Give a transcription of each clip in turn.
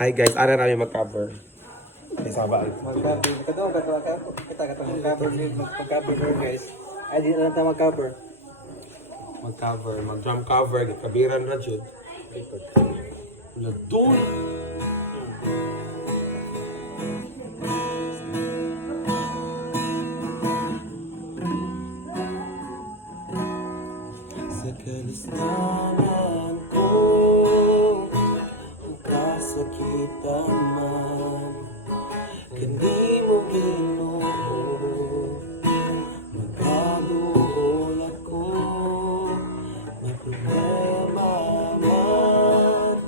Hi guys, ara namin mag-cover. May sabay. Mag-cover. Kita mag-cover guys. Ay, di na lang tayo mag-cover. Mag-cover, mag-drum cover, kabiran na jud. Doon! Sa kalistanan ko, ang kasakitan man, hindi mo Ginoo. Magkaluhol ako, may problema man,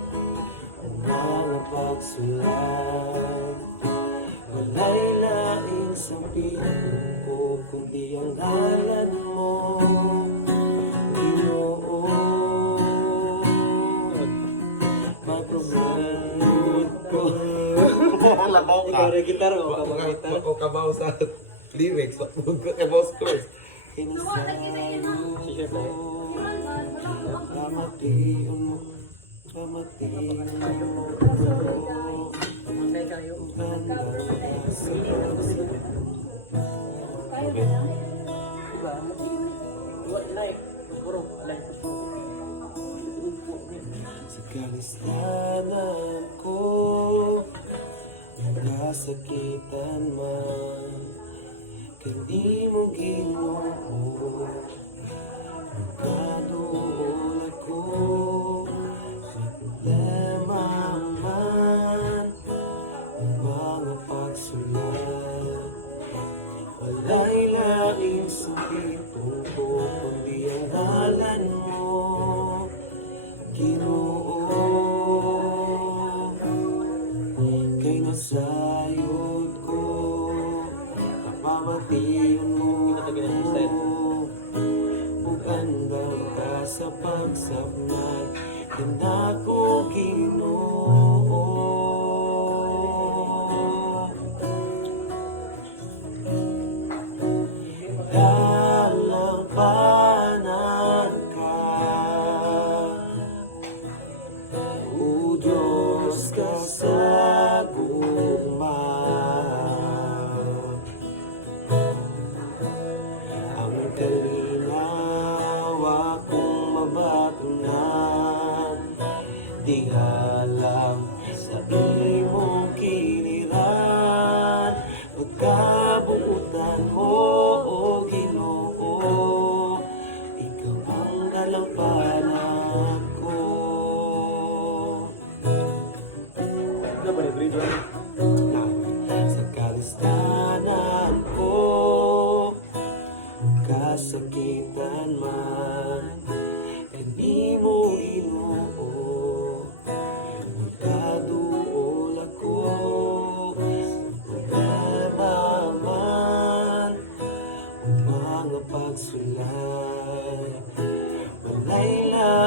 ang mga pagsulat. Wala'y laing sa piling ko, kundi ang ngalan mo. Labaw ka. Ikaw gitar o gitar. O kabaw sa lyrics. Kabaw sa chorus. Kamatiyon mo. Kamatiyon mo. Sa kalistanan ko, nasakitan man, hindi mo Ginoo. Magkaluhol ako, may problema man, ang mga pagsulat. Wala'y laing sumipong ko, kundi ang ngalan mo, Ginoo. Kay nasayod ko, napamatiyon mo, ug andam ka sa pagsabnay, kanako Ginoo. Lalampanan ka, o Diyos ka sa gugma. Ang kalinaw akong mabatunan, di alam sa imong kiliran. Pagkabuutan mo, o Ginoo, ikaw ang galampanan ko. Sa kalistanan ko, kasakitan